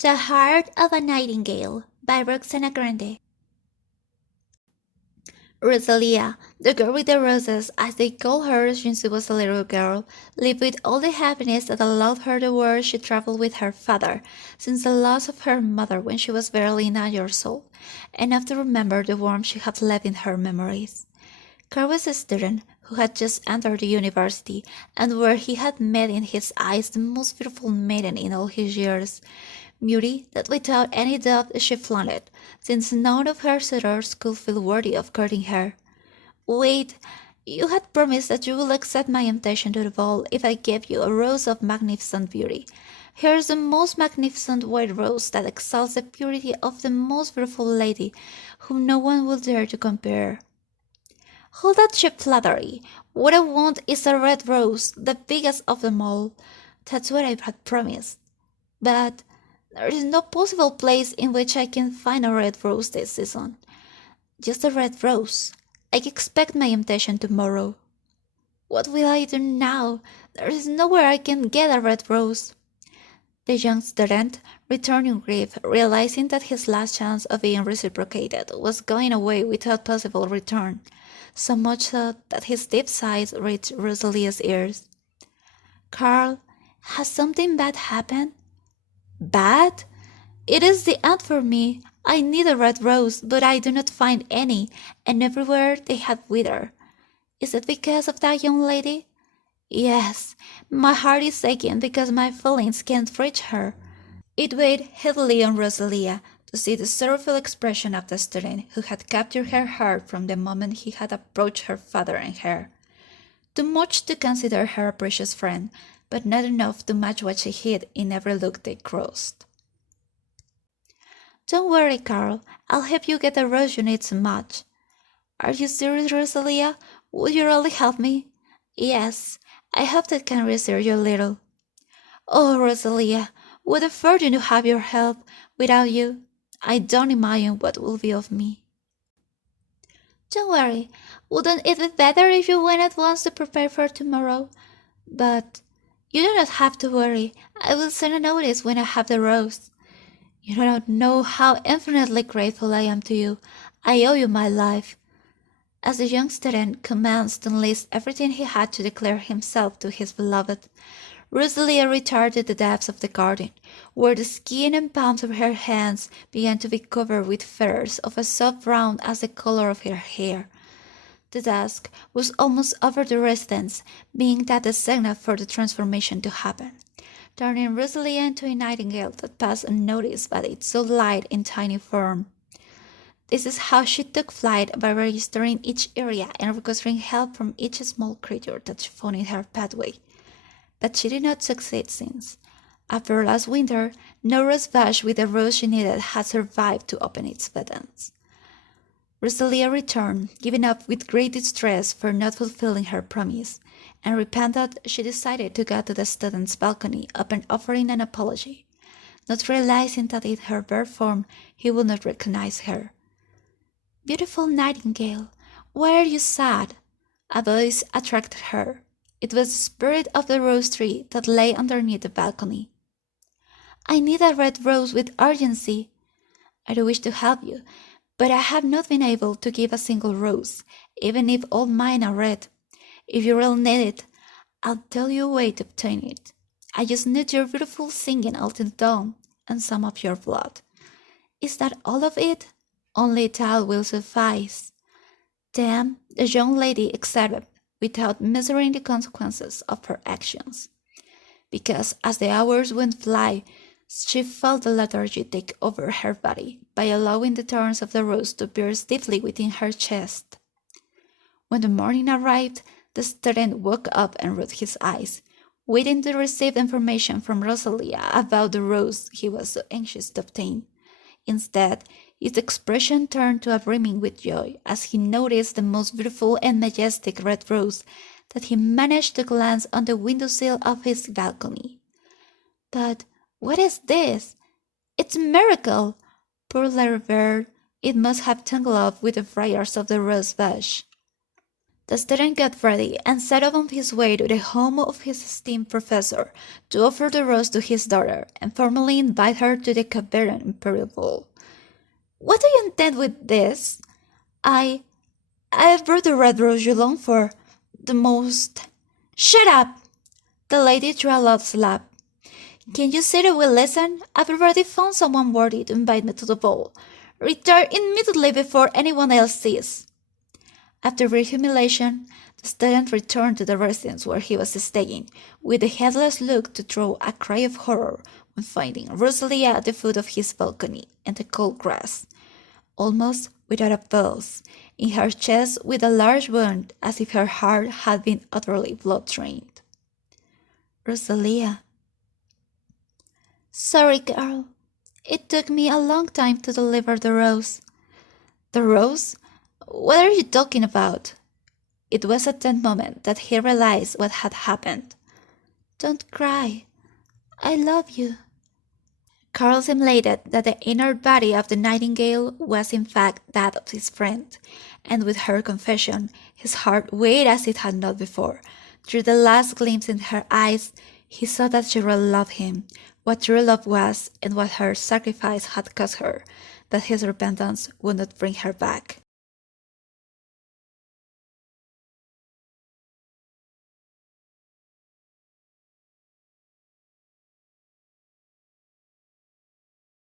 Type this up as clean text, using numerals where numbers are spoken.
The Heart of a Nightingale by Roxana Grande. Rosalia, the girl with the roses, as they called her since she was a little girl, lived with all the happiness that allowed her the world. She traveled with her father since the loss of her mother when she was barely 9 years old, enough to remember the warmth she had left in her memories. Carl was a student who had just entered the university, and where he had met in his eyes the most beautiful maiden in all his years. Beauty that without any doubt she flaunted, since none of her suitors could feel worthy of courting her. Wait, you had promised that you would accept my invitation to the ball if I gave you a rose of magnificent beauty. Here is the most magnificent white rose that exalts the purity of the most beautiful lady, whom no one will dare to compare. Hold that cheap flattery. What I want is a red rose, the biggest of them all. That's what I had promised. But there is no possible place in which I can find a red rose this season. Just a red rose. I expect my invitation tomorrow. What will I do now? There is nowhere I can get a red rose. The young student returned in grief, realizing that his last chance of being reciprocated was going away without possible return, so much so that his deep sighs reached Rosalia's ears. Carl, has something bad happened? Bad? It is the end for me. I need a red rose, but I do not find any, and everywhere they had withered. Is it because of that young lady? Yes, my heart is aching because my feelings can't reach her. It weighed heavily on Rosalia to see the sorrowful expression of the student who had captured her heart from the moment he had approached her father and her. Too much to consider her a precious friend, but not enough to match what she hid in every look they crossed. Don't worry, Carl. I'll help you get the rose you need so much. Are you serious, Rosalia? Would you really help me? Yes, I hope that can reassure you a little. Oh, Rosalia, would a fortune to have your help. Without you, I don't imagine what will be of me. Don't worry. Wouldn't it be better if you went at once to prepare for tomorrow? But you do not have to worry. I will send a notice when I have the rose. You do not know how infinitely grateful I am to you. I owe you my life. As the young student commenced to enlist everything he had to declare himself to his beloved, Rosalia retired to the depths of the garden, where the skin and palms of her hands began to be covered with feathers of a soft brown as the color of her hair. The dusk was almost over the residence, being that the signal for the transformation to happen, turning Rosalia into a nightingale that passed unnoticed by its so light and tiny form. This is how she took flight, by registering each area and requesting help from each small creature that she found in her pathway. But she did not succeed since, after last winter, no rose bush with the rose she needed had survived to open its petals. Rosalia returned, giving up with great distress for not fulfilling her promise, and repentant she decided to go to the student's balcony upon offering an apology, not realizing that in her bare form he would not recognize her. Beautiful nightingale, why are you sad? A voice attracted her. It was the spirit of the rose tree that lay underneath the balcony. I need a red rose with urgency. I do wish to help you, but I have not been able to give a single rose, even if all mine are red. If you really need it, I'll tell you a way to obtain it. I just need your beautiful singing until dawn, and some of your blood. Is that all of it? Only that will suffice. Then the young lady accepted, without measuring the consequences of her actions, because as the hours went by, she felt the lethargy take over her body by allowing the thorns of the rose to pierce deeply within her chest. When the morning arrived, the student woke up and rubbed his eyes, waiting to receive information from Rosalia about the rose he was so anxious to obtain. Instead, his expression turned to a brimming with joy as he noticed the most beautiful and majestic red rose that he managed to glance on the windowsill of his balcony. But what is this? It's a miracle! Poor little bird, it must have tangled up with the briars of the rose bush. The student got ready and set off on his way to the home of his esteemed professor to offer the rose to his daughter and formally invite her to the cavern imperial ball. "What do you intend with this?" I've brought the red rose you long for. The most—" "Shut up!" The lady drew a loud slap. "Can you sit and will listen? I've already found someone worthy to invite me to the ball. Return immediately before anyone else sees." After great humiliation, the student returned to the residence where he was staying, with a heedless look to throw a cry of horror when finding Rosalia at the foot of his balcony in the cold grass, almost without a pulse, in her chest with a large wound as if her heart had been utterly blood-drained. "Rosalia." "Sorry, girl. It took me a long time to deliver the rose." "The rose? What are you talking about?" It was at that moment that he realized what had happened. "Don't cry. I love you." Carl simulated that the inert body of the nightingale was in fact that of his friend, and with her confession, his heart weighed as it had not before. Through the last glimpse in her eyes, he saw that she really loved him, what true love was, and what her sacrifice had cost her, that his repentance would not bring her back.